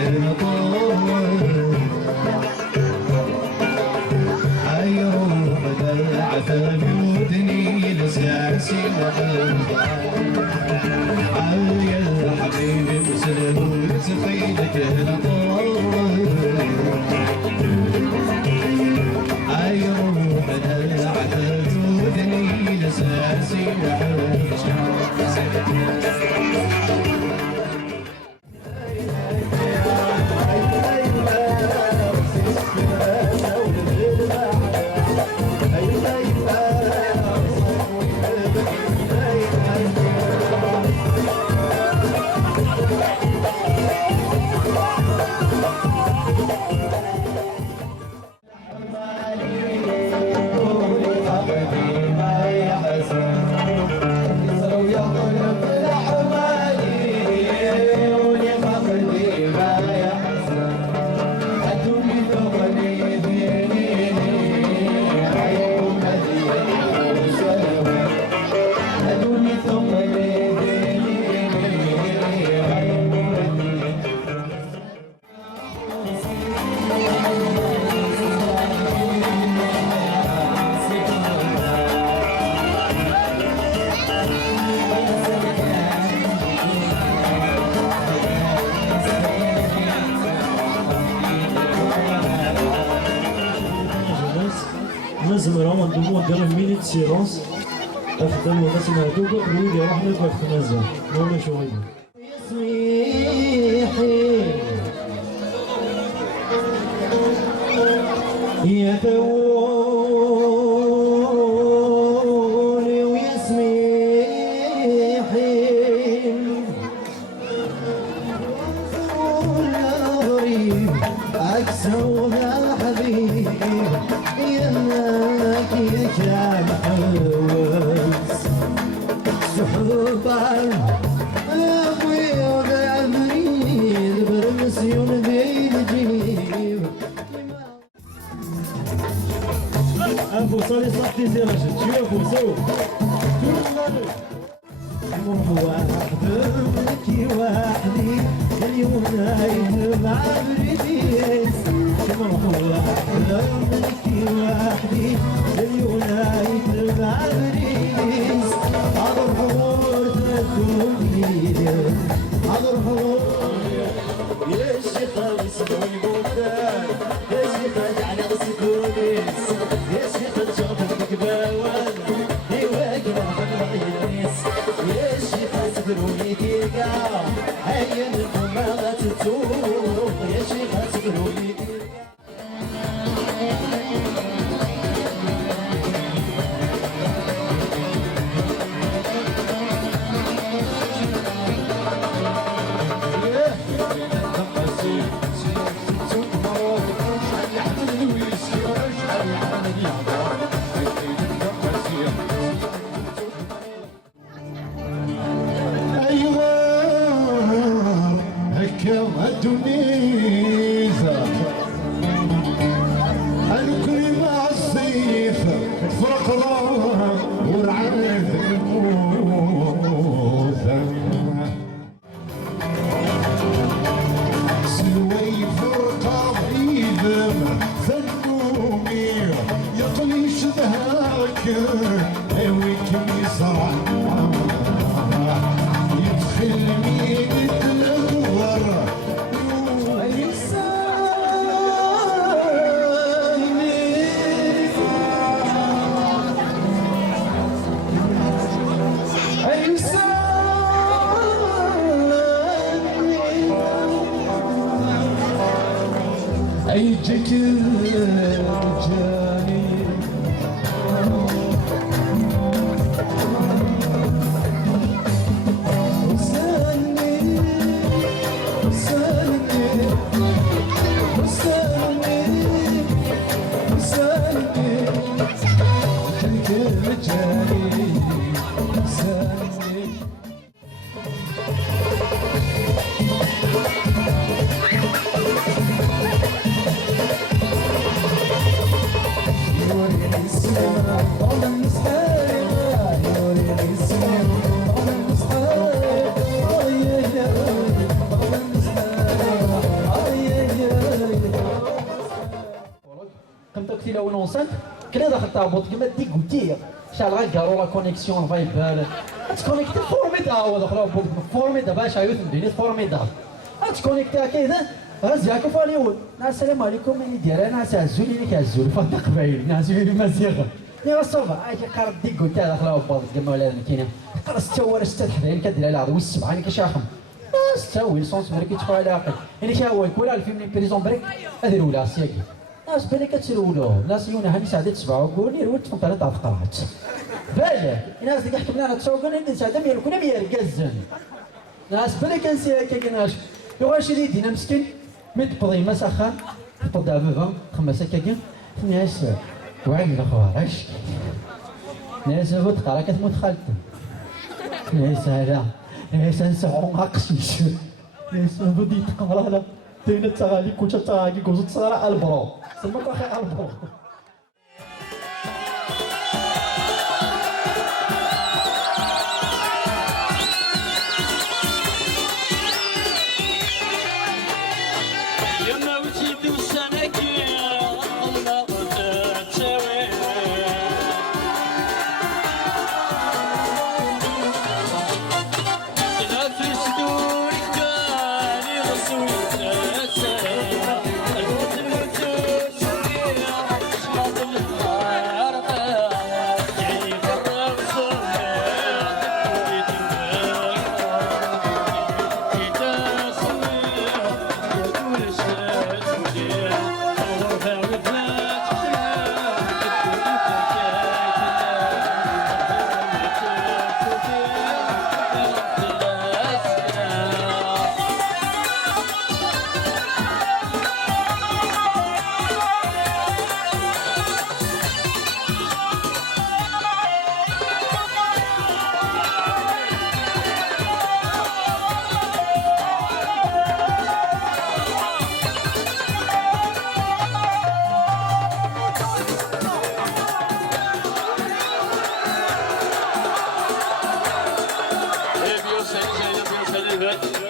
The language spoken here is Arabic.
نطول عيروح العتب يودني لساسي عيا حبيبي مسلم سفيدك نطول عيروح العتب يودني لساسي نزمرهم ندومو نديرو مينيت سيلونس أفضل الناس مهدوبة ويدي يروح نبغى في النازل مولا شوية يا ثولي ويسميحي والغريب عكسوها حبيب يمك يجمع ويس سحبان أبوي وغامرين برمسيون بين جيب أبو صالي صحتي زي رجل شوفوا سووا وحدك وحدي اليوم نايم مع بريديس وحدك وحدي اليوم نايم مع بريديس حضر حضور تردوني حضر حضور يا شيخ يسمعوني بوكان يا شيخ على سكونيس يا شيخ شافك باوان يواجه محمد الناس يا شيخ سبروني كيكا هيا الحمامة تتوب يا شيخ سبروني الدنيزة الكريم مع السيف فرق الله ورعاية الموثى سوي فرقة عيدم ثنومي يطلي شبهك ويكم يسرع يدخل مين الدور أيجك الجاني وسالني وسالني وسالني وسالني أيجك الجاني وسالني لونسانت كلا داخل تهبط كما ديك قلتي شحال غيكارو لا كونيكسيون فايبال تكونيكتي فورميدا هو داخل فورميدا باش عيوت مديني فورميدا تكونيكتي هكذا غازياكو فاليون السلام عليكم اللي داير انا عزول اللي كعزول فهاد قبايل نعزول مزيغ يا صافا اجي قرب ديك قلت داخل هبط كما ولا كاينه قرص تا هو راه سته حدايا كدير على عضو السبعه اللي كشاحم ستا سونس بريك يتفاعل على العقل يعني شا هو يقول الفيلم لي بريزون بريك هذه الاولى سياكي ناس بالك كتسولو ناس يونا هاني سعدت سبعه وقول لي روت فقره تاع فقرات بالك الناس اللي كيحكمنا على تسوقنا اللي سعد مير كنا ميركزن ناس بالك نسي كيناش يواش اللي دينا مسكين متبضي ما سخان تبدا بابا خمسه كاكين ناس وعند الخوارش ناس هو تقرا كتموت خالته ناس هذا ناس نسعو قشيش ناس بدي تقرا لا تينا تغالي كنت تغالي كنت تصرا البرو سمك اخي البرو Senin